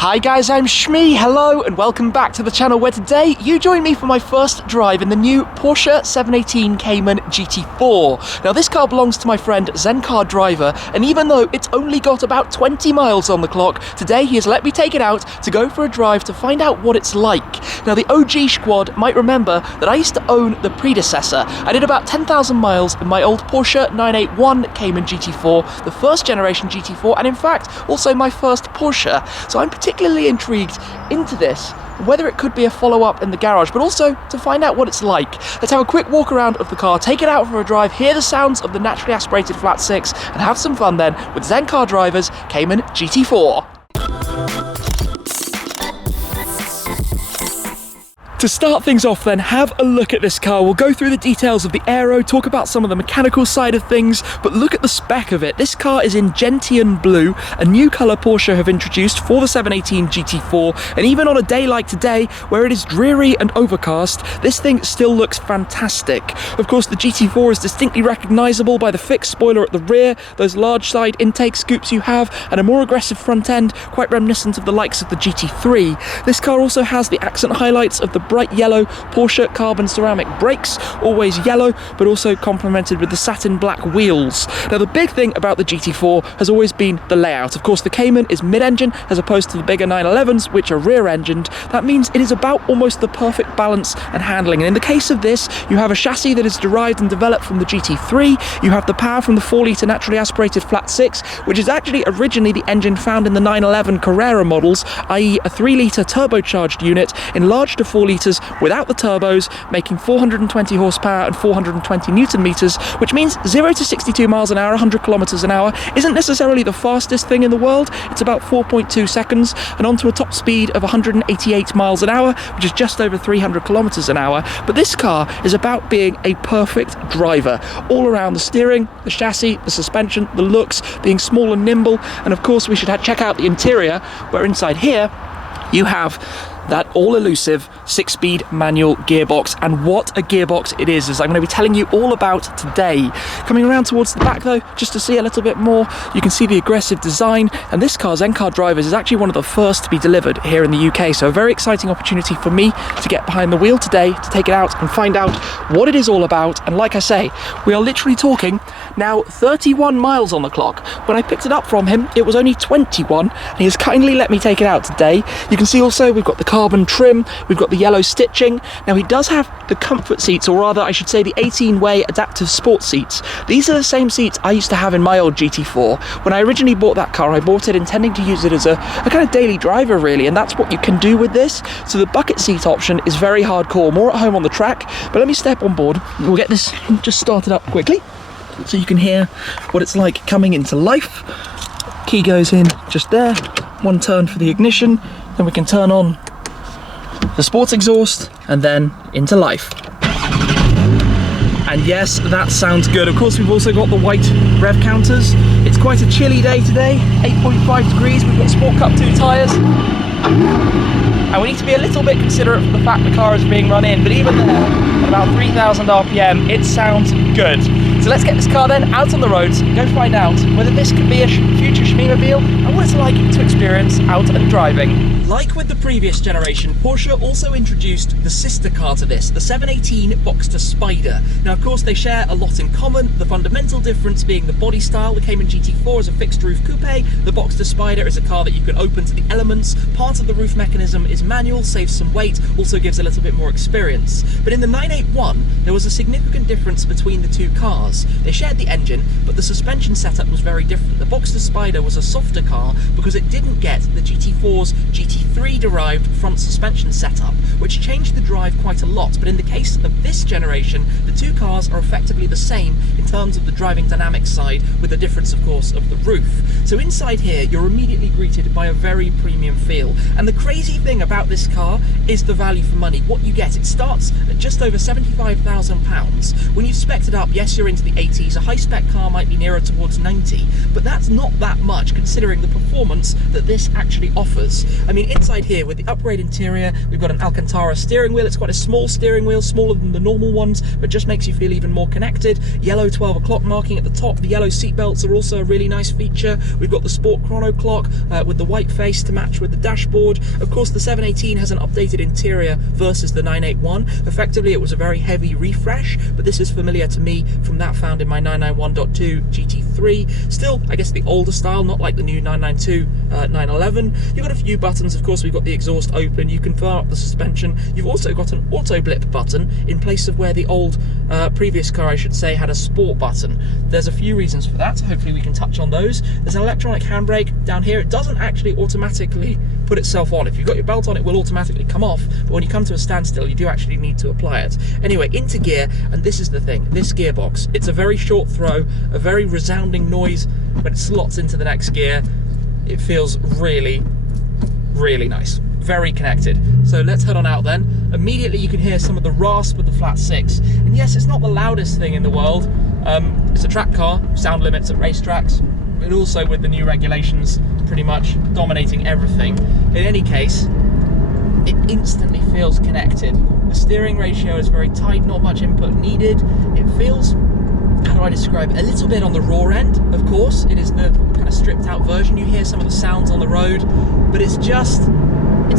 Hi guys, I'm Shmee, hello and welcome back to the channel where today you join me for my first drive in the new Porsche 718 Cayman GT4. Now this car belongs to my friend Zencar Driver, and even though it's only got about 20 miles on the clock, today he has let me take it out to go for a drive to find out what it's like. Now the OG squad might remember that I used to own the predecessor. I did about 10,000 miles in my old Porsche 981 Cayman GT4, the first generation GT4, and in fact also my first Porsche. So I'm particularly intrigued into this, whether it could be a follow-up in the garage, but also to find out what it's like. Let's have a quick walk around of the car, take it out for a drive, hear the sounds of the naturally aspirated flat six, and have some fun then with Zencar Driver's Cayman GT4. To start things off then, have a look at this car. We'll go through the details of the aero, talk about some of the mechanical side of things, but look at the spec of it. This car is in gentian blue, a new colour Porsche have introduced for the 718 GT4, and even on a day like today, where it is dreary and overcast, this thing still looks fantastic. Of course, the GT4 is distinctly recognisable by the fixed spoiler at the rear, those large side intake scoops you have, and a more aggressive front end, quite reminiscent of the likes of the GT3. This car also has the accent highlights of the bright yellow Porsche carbon ceramic brakes, always yellow, but also complemented with the satin black wheels. Now the big thing about the GT4 has always been the layout. Of course the Cayman is mid-engine as opposed to the bigger 911s, which are rear-engined. That means it is about almost the perfect balance and handling, and in the case of this you have a chassis that is derived and developed from the GT3, you have the power from the 4-litre naturally aspirated flat six, which is actually originally the engine found in the 911 Carrera models, i.e. a 3-litre turbocharged unit enlarged to 4 litres without the turbos, making 420 horsepower and 420 newton meters, which means 0 to 62 miles an hour, 100 kilometers an hour, isn't necessarily the fastest thing in the world. It's about 4.2 seconds, and onto a top speed of 188 miles an hour, which is just over 300 kilometers an hour. But this car is about being a perfect driver, all around the steering, the chassis, the suspension, the looks, being small and nimble, and of course we should check out the interior, where inside here you have that all-elusive 6-speed manual gearbox, and what a gearbox it is, as I'm going to be telling you all about today. Coming around towards the back though, just to see a little bit more, you can see the aggressive design, and this car, Zencar Drivers, is actually one of the first to be delivered here in the UK, so a very exciting opportunity for me to get behind the wheel today, to take it out and find out what it is all about. And like I say, we are literally talking now 31 miles on the clock. When I picked it up from him, it was only 21, and he has kindly let me take it out today. You can see also we've got the carbon trim, we've got the yellow stitching. Now he does have the comfort seats, or rather I should say the 18-way adaptive sport seats. These are the same seats I used to have in my old GT4. When I originally bought that car, I bought it intending to use it as a kind of daily driver really, and that's what you can do with this. So the bucket seat option is very hardcore, more at home on the track. But let me step on board, we'll get this just started up quickly so you can hear what it's like coming into life. Key goes in just there, one turn for the ignition, then we can turn on the sports exhaust and then into life. And yes, that sounds good. Of course we've also got the white rev counters. It's quite a chilly day today, 8.5 degrees, we've got Sport Cup 2 tyres. And we need to be a little bit considerate for the fact the car is being run in, but even there, at about 3,000 RPM, it sounds good. So let's get this car then out on the roads and go find out whether this could be a future Shmeemobile and what it's like to experience out and driving. Like with the previous generation, Porsche also introduced the sister car to this, the 718 Boxster Spyder. Now of course they share a lot in common, the fundamental difference being the body style. The Cayman GT4 is a fixed roof coupe, the Boxster Spyder is a car that you can open to the elements. Part of the roof mechanism is manual, saves some weight, also gives a little bit more experience. But in the 981 there was a significant difference between the two cars. They shared the engine, but the suspension setup was very different. The Boxster Spyder was a softer car because it didn't get the GT4's GT3 derived front suspension setup, which changed the drive quite a lot. But in the case of this generation, the two cars are effectively the same in terms of the driving dynamics side, with the difference of course of the roof. So inside here you're immediately greeted by a very premium feel, and the crazy thing about this car is the value for money. What you get, it starts at just over £75,000. When you've spec'd it up, yes, you're into the 80s, a high-spec car might be nearer towards 90, but that's not that much considering the performance that this actually offers. I mean, inside here with the upgrade interior, we've got an Alcantara steering wheel. It's quite a small steering wheel, smaller than the normal ones, but just makes you feel even more connected. Yellow 12 o'clock marking at the top. The yellow seat belts are also a really nice feature. We've got the sport chrono clock with the white face to match with the dashboard. Of course, the 718 has an updated interior versus the 981. Effectively, it was a very heavy refresh, but this is familiar to me from that found in my 991.2 GT3. Still, I guess the older style, not like the new 992 911. You've got a few buttons. Of course, we've got the exhaust open. You can fire up the suspension. You've also got an auto blip button in place of where the old previous car, I should say, had a sport button. There's a few reasons for that, so hopefully we can touch on those. There's an electronic handbrake down here. It doesn't actually automatically put itself on. If you've got your belt on, it will automatically come off, but when you come to a standstill, you do actually need to apply it. Anyway, into gear, and this is the thing, this gearbox, it's a very short throw, a very resounding noise when it slots into the next gear. It feels really, really nice. Very connected. So let's head on out then. Immediately you can hear some of the rasp with the flat six. And yes, it's not the loudest thing in the world. It's a track car, sound limits at racetracks, but also with the new regulations pretty much dominating everything. In any case, it instantly feels connected. The steering ratio is very tight, not much input needed. It feels, how do I describe it, a little bit on the raw end, of course. It is the kind of stripped out version. You hear some of the sounds on the road, but it's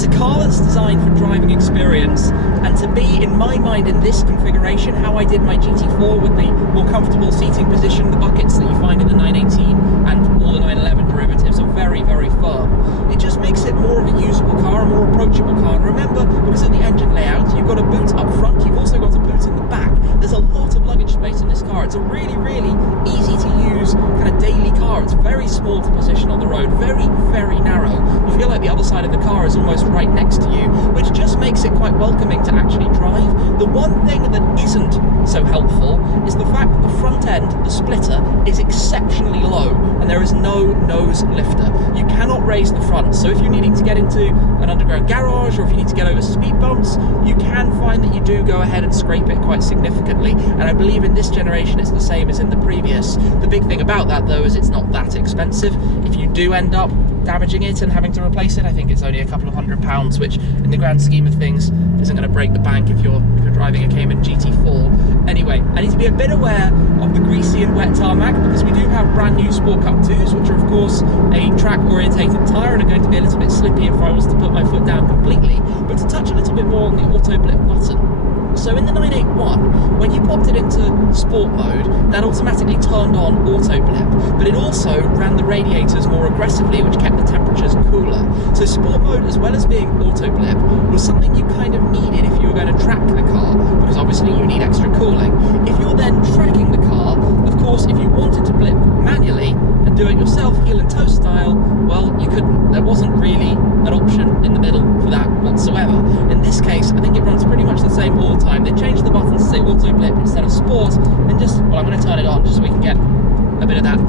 a car that's designed for driving experience, and to be, in my mind, in this configuration, how I did my GT4 with the more comfortable seating position, the buckets that you find in the 918 and all the 911 derivatives are very, very firm. It just makes it more of a usable car, a more approachable car. And remember, because of the engine layout, you've got a boot up front, you've also got a boot in the back. There's a lot of luggage space in this car. It's a really, really easy to use kind of daily car. It's very small to position on the road, very, very narrow. You feel like the other side of the car is almost right next to you, which just makes it quite welcoming to actually drive. The one thing that isn't so helpful is the fact that the front end, the splitter, is exceptionally low and there is no nose lifter. You cannot raise the front, so if you're needing to get into an underground garage or if you need to get over speed bumps, you can find that you do go ahead and scrape it quite significantly, and I believe in this generation it's the same as in the previous. The big thing about that though is it's not that expensive. If you do end up damaging it and having to replace it, I think it's only a couple of £100, which in the grand scheme of things isn't going to break the bank if you're driving a Cayman GT4. Anyway, I need to be a bit aware of the greasy and wet tarmac because we do have brand new Sport Cup 2s, which are of course a track orientated tyre and are going to be a little bit slippy if I was to put my foot down completely. But to touch a little bit more on the auto blip button, so in the 981, when you popped it into sport mode, that automatically turned on auto blip, but it also ran the radiators more aggressively, which kept the temperatures cooler. So sport mode, as well as being auto blip, was something you kind of needed if you were going to track the car, because obviously you need extra cooling. If you're then tracking the car, of course, if you wanted to blip manually and do it yourself, heel and toe style, well, you couldn't. There wasn't really an option in the middle for that whatsoever. In this case, I think it runs pretty much the same all the time. They changed the buttons to say auto blip instead of sport, and just, well, I'm going to turn it on just so we can get a bit of that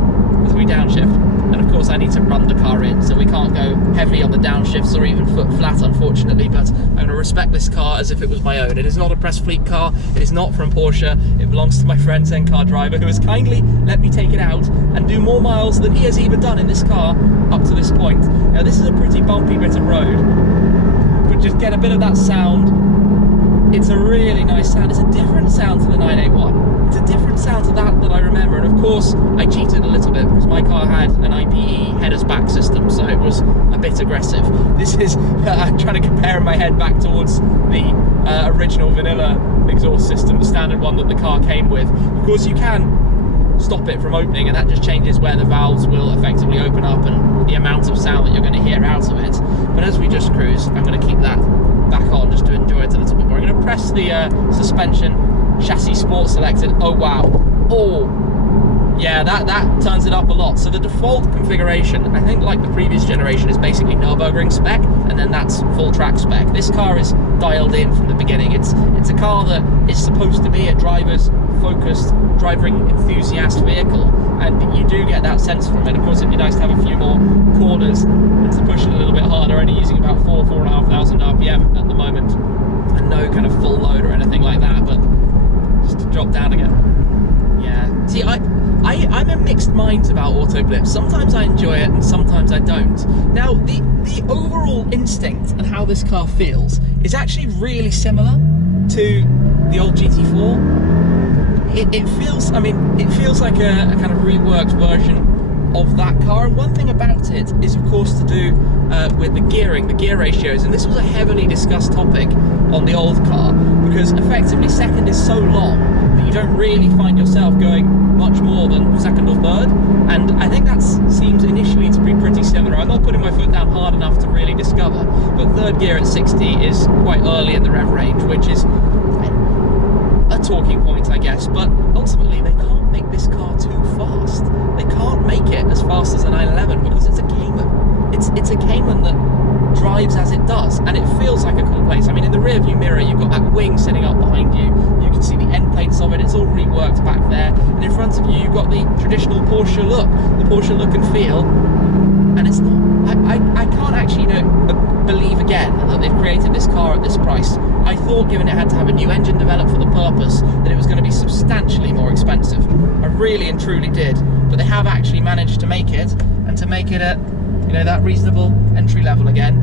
as we downshift. And of course I need to run the car in, so we can't go heavy on the downshifts or even foot flat, unfortunately, but I'm going to respect this car as if it was my own. It is not a press fleet car, it is not from Porsche, it belongs to my friend Zen Car Driver, who has kindly let me take it out and do more miles than he has even done in this car up to this point. Now this is a pretty bumpy bit of road, but just get a bit of that sound. It's a really nice sound. It's a different sound to the 981. It's a different sound to that I remember, and of course I cheated a little bit because my car had an IPE headers back system, so it was a bit aggressive. This is I'm trying to compare my head back towards the original vanilla exhaust system, the standard one that the car came with. Of course you can stop it from opening, and that just changes where the valves will effectively open up and the amount of sound that you're going to hear out of it. But as we just cruise, I'm going to keep that back on just to enjoy it a little bit more. I'm going to press the suspension, chassis sport selected. Oh wow, oh yeah, that turns it up a lot. So the default configuration, I think like the previous generation, is basically Nürburgring spec, and then that's full track spec. This car is dialed in from the beginning. It's a car that is supposed to be a driver's focused, driving enthusiast vehicle, and you do get that sense from it. Of course it'd be nice to have a few more corners and to push it a little bit harder, only using about 4,500 RPM at the moment, and no kind of full load or anything like that, but just to drop down again. Yeah, see, I'm a mixed mixed minds about auto blips. Sometimes I enjoy it and sometimes I don't. Now, the overall instinct and how this car feels is actually really similar to the old GT4. It feels, I mean, it feels like a kind of reworked version of that car, and one thing about it is of course to do with the gearing, the gear ratios, and this was a heavily discussed topic on the old car, because effectively second is so long that you don't really find yourself going much more than second or third, and I think that seems initially to be pretty similar. I'm not putting my foot down hard enough to really discover, but third gear at 60 is quite early in the rev range, which is a talking point, I guess, but ultimately they can't make this car too fast. They can't make it as fast as a 911 because it's a Cayman. It's a Cayman that drives as it does, and it feels like a cool place. I mean, in the rear view mirror, you've got that wing sitting up behind you. You can see the end plates of it. It's all reworked back there, and in front of you, you've got the traditional Porsche look, the Porsche look and feel. And it's not. I can't actually, believe again that they've created this car at this price. I thought, given it had to have a new engine developed for the purpose, that it was going to be substantially more expensive. I really and truly did, but they have actually managed to make it, and to make it at, that reasonable entry level again,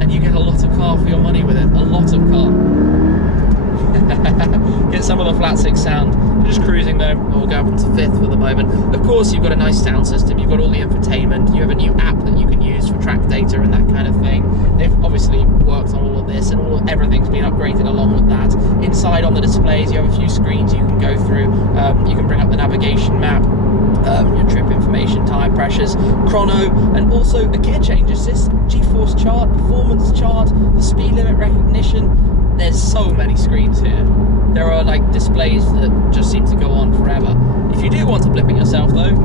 and you get a lot of car for your money with it. A lot of car. Get some of the flat six sound. We're just cruising though. We'll go up into fifth for the moment. Of course, you've got a nice sound system. You've got all the infotainment. You have a new app that you can use for track data and that kind of thing. They've obviously worked on all of this, and everything's been upgraded along with that. Inside on the displays, you have a few screens you can go through. You can bring up the navigation map, your trip information, tyre pressures, chrono, and also a gear change assist, G-force chart, performance chart, the speed limit recognition. There's so many screens here. There are like displays that just seem to go on forever. If you do want to blip it yourself though,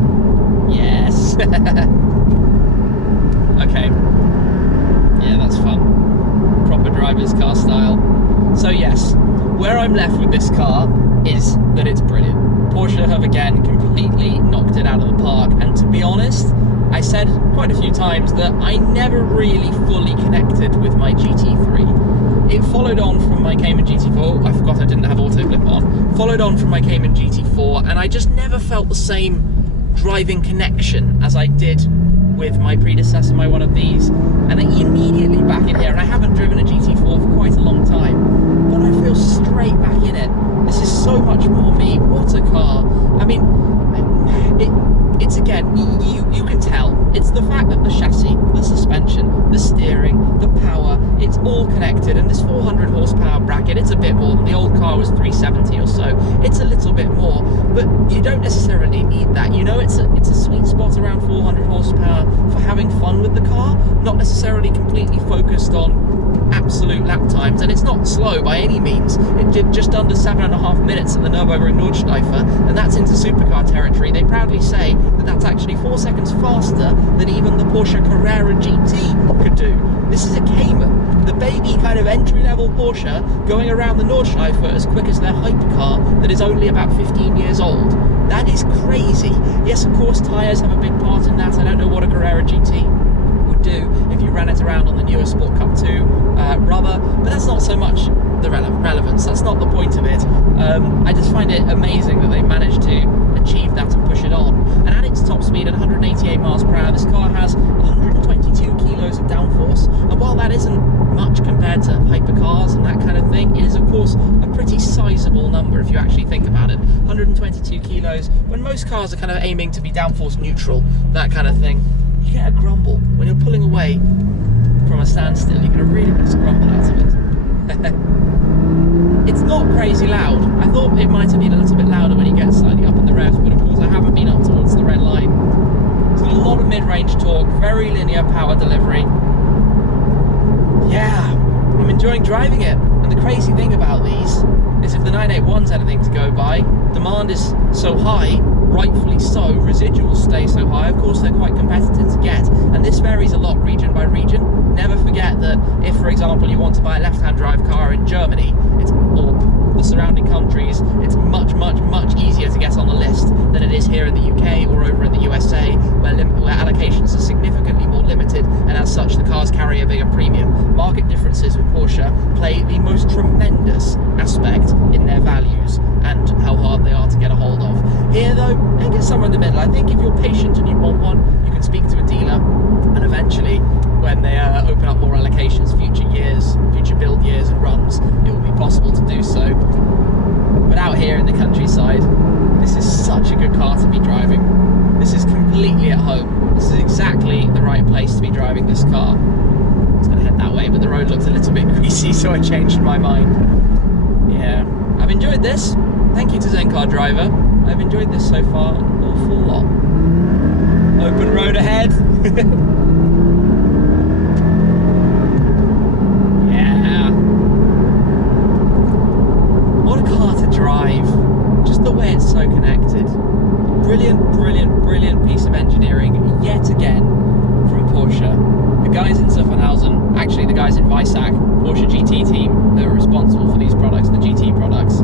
yes. Okay. Yeah, that's fun. Proper driver's car style. So yes, where I'm left with this car is that it's brilliant. Porsche have again completely knocked it out of the park, and to be honest, I said quite a few times that I never really fully connected with my GT3. It followed on from my Cayman GT4, I forgot I didn't have auto blip on, followed on from my Cayman GT4, and I just never felt the same driving connection as I did with my predecessor, my one of these. And then immediately back in here, and I haven't driven a GT4 for quite a long time, but I feel straight back in it. This is so much more me. What a car. I mean, it's again, you can tell, it's the fact that the chassis, the suspension, the steering, the power, it's all connected, and this 400 horsepower bracket, it's a bit more than the old car was 370 or so. It's a little bit more, but you don't necessarily need that. It's a sweet spot around 400 horsepower for having fun with the car, not necessarily completely focused on absolute lap times, and it's not slow by any means. It did just under 7.5 minutes at the Nürburgring Nordschleife, and that's into supercar territory. They proudly say that that's actually 4 seconds faster than even the Porsche Carrera GT could do. This is a Cayman, the baby kind of entry-level Porsche going around the Nordschleife as quick as their hypercar that is only about 15 years old. That is crazy. Yes, of course, tyres have a big part in that. I don't know what a Carrera GT would do if you ran it around on the newer Sport Cup 2 rubber, but that's not so much the relevance. That's not the point of it. I just find it amazing that they managed to achieve that and push it on. And at its top speed at 188 miles per hour, this car has 122 kilos of downforce. And while that isn't much compared to hypercars and that kind of thing, it is of course a pretty sizable number if you actually think about it. 122 kilos, when most cars are kind of aiming to be downforce neutral, that kind of thing. You get a grumble when you're pulling away from a standstill. You get a really nice grumble out of it. It's not crazy loud. I thought it might have been a little bit louder when you get slightly up in the revs, but of course I haven't been up towards the red line. It's got a lot of mid-range torque, very linear power delivery. Yeah, I'm enjoying driving it. And the crazy thing about these is if the 981's anything to go by, demand is so high, rightfully so, residuals stay so high, of course they're quite competitive to get, and this varies a lot region by region. Never forget that if, for example, you want to buy a left-hand drive car in Germany, or the surrounding countries, it's much easier to get on the list than it is here in the UK or over in the USA, where allocations are significantly more limited, and as such the cars carry a bigger premium. Market differences with Porsche play the most tremendous aspect in their values and how hard they are to get a hold of. Here though, I think it's somewhere in the middle. I think if you're patient and you want one, you can speak to a dealer, and eventually when they open up more allocations, future years, future build years and runs, it will be possible to do so. But out here in the countryside, this is such a good car to be driving. This is completely at home. This is exactly the right place to be driving this car. I was going to head that way, but the road looked a little bit greasy, so I changed my mind. Yeah, I've enjoyed this. Thank you to Zencar Driver. I've enjoyed this so far an awful lot. Open road ahead. Yeah. What a car to drive. Just the way it's so connected. Brilliant, brilliant, brilliant piece of engineering yet again from Porsche. The guys in Zuffenhausen, actually the guys in Weissach, Porsche GT team, that are responsible for these products, the GT products.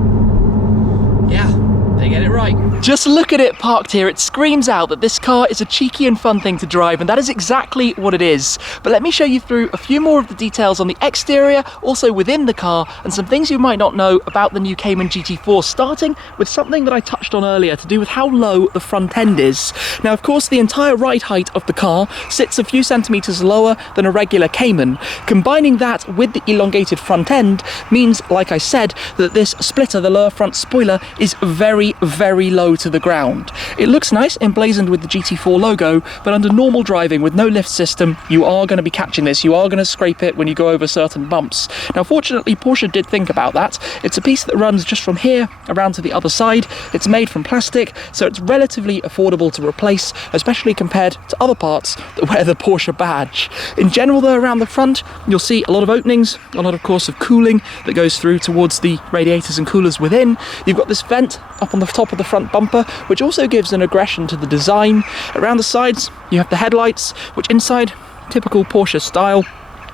Yeah, they get it right. Just look at it parked here. It screams out that this car is a cheeky and fun thing to drive, and that is exactly what it is. But let me show you through a few more of the details on the exterior, also within the car, and some things you might not know about the new Cayman GT4, starting with something that I touched on earlier to do with how low the front end is. Now, of course, the entire ride height of the car sits a few centimeters lower than a regular Cayman. Combining that with the elongated front end means, like I said, that this splitter, the lower front spoiler, is very, very low to the ground. It looks nice emblazoned with the GT4 logo, but under normal driving with no lift system, you are going to be catching this. You are going to scrape it when you go over certain bumps. Now, fortunately, Porsche did think about that. It's a piece that runs just from here around to the other side. It's made from plastic, so it's relatively affordable to replace, especially compared to other parts that wear the Porsche badge. In general, though, around the front, you'll see a lot of openings, a lot, of course, of cooling that goes through towards the radiators and coolers within. You've got this vent up on the top of the front bumper, which also gives an aggression to the design. Around the sides, you have the headlights, which inside, typical Porsche style.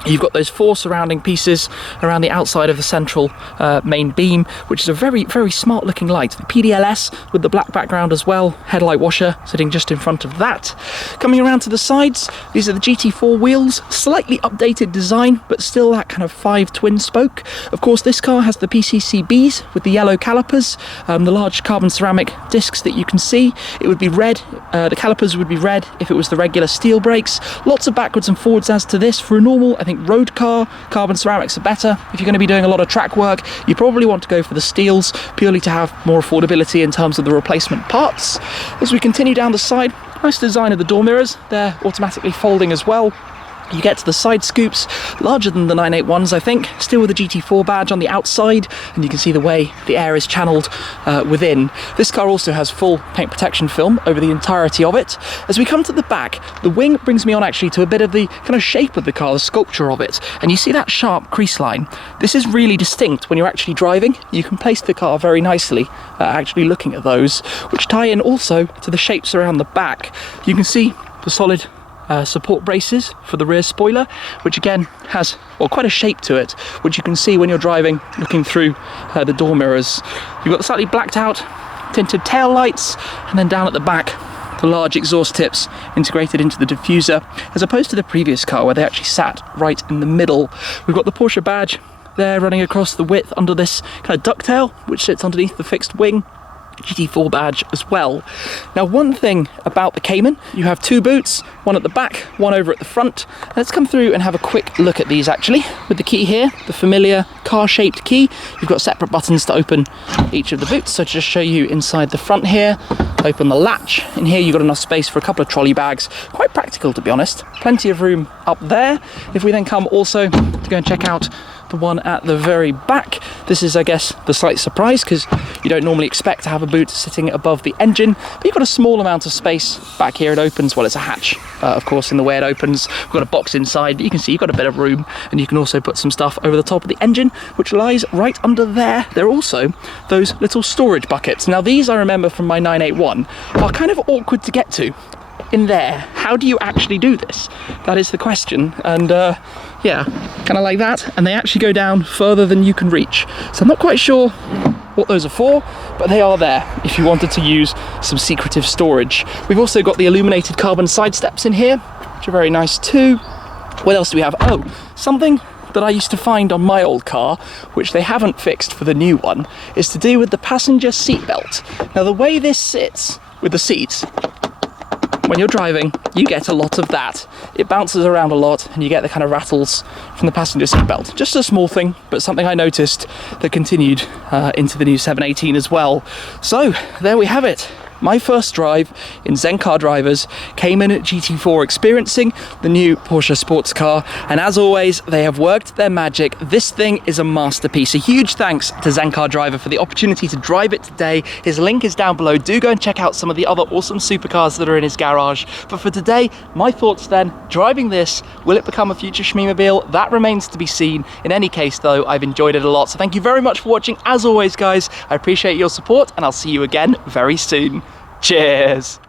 You've got those four surrounding pieces around the outside of the central main beam, which is a very, very smart looking light. The PDLS with the black background as well, headlight washer sitting just in front of that. Coming around to the sides, these are the GT4 wheels, slightly updated design, but still that kind of 5 twin spoke. Of course, this car has the PCCBs with the yellow calipers, the large carbon ceramic discs that you can see. It would be red, the calipers would be red if it was the regular steel brakes. Lots of backwards and forwards as to this. For a normal, I think, road car, carbon ceramics are better. If you're going to be doing a lot of track work, you probably want to go for the steels, purely to have more affordability in terms of the replacement parts. As we continue down the side, nice design of the door mirrors. They're automatically folding as well. You get to the side scoops, larger than the 981s, I think, still with the GT4 badge on the outside, and you can see the way the air is channeled within. This car also has full paint protection film over the entirety of it. As we come to the back, the wing brings me on actually to a bit of the kind of shape of the car, the sculpture of it, and you see that sharp crease line. This is really distinct when you're actually driving. You can place the car very nicely, actually looking at those, which tie in also to the shapes around the back. You can see the solid support braces for the rear spoiler, which again has, well, quite a shape to it, which you can see when you're driving, looking through the door mirrors. You've got the slightly blacked out tinted tail lights, and then down at the back, the large exhaust tips integrated into the diffuser, as opposed to the previous car where they actually sat right in the middle. We've got the Porsche badge there running across the width under this kind of ducktail, which sits underneath the fixed wing. GT4 badge as well. Now, one thing about the Cayman, you have two boots, one at the back, one over at the front. Let's come through and have a quick look at these actually. With the key here, the familiar car-shaped key, you've got separate buttons to open each of the boots. So to just show you inside the front here, open the latch. In here you've got enough space for a couple of trolley bags. Quite practical, to be honest. Plenty of room up there. If we then come also to go and check out the one at the very back, this is, I guess, the slight surprise, because you don't normally expect to have a boot sitting above the engine, but you've got a small amount of space back here. It opens, well, it's a hatch, of course, in the way it opens. We've got a box inside, but you can see you've got a bit of room, and you can also put some stuff over the top of the engine, which lies right under there. There are also those little storage buckets. Now, these I remember from my 981 are kind of awkward to get to in there. How do you actually do this? That is the question. And yeah, kind of like that, and they actually go down further than you can reach. So I'm not quite sure what those are for, but they are there if you wanted to use some secretive storage. We've also got the illuminated carbon side steps in here, which are very nice too. What else do we have? Oh, something that I used to find on my old car, which they haven't fixed for the new one, is to do with the passenger seat belt. Now the way this sits with the seats, when you're driving, you get a lot of that. It bounces around a lot and you get the kind of rattles from the passenger seat belt. Just a small thing, but something I noticed that continued into the new 718 as well. So there we have it. My first drive in Zen Car Drivers Cayman GT4, experiencing the new Porsche sports car, and as always they have worked their magic. This thing is a masterpiece. A huge thanks to Zen Car Driver for the opportunity to drive it today. His link is down below. Do go and check out some of the other awesome supercars that are in his garage. But for today, my thoughts then, driving this, will it become a future Shmeemobile? That remains to be seen. In any case though, I've enjoyed it a lot. So thank you very much for watching. As always guys, I appreciate your support and I'll see you again very soon. Cheers!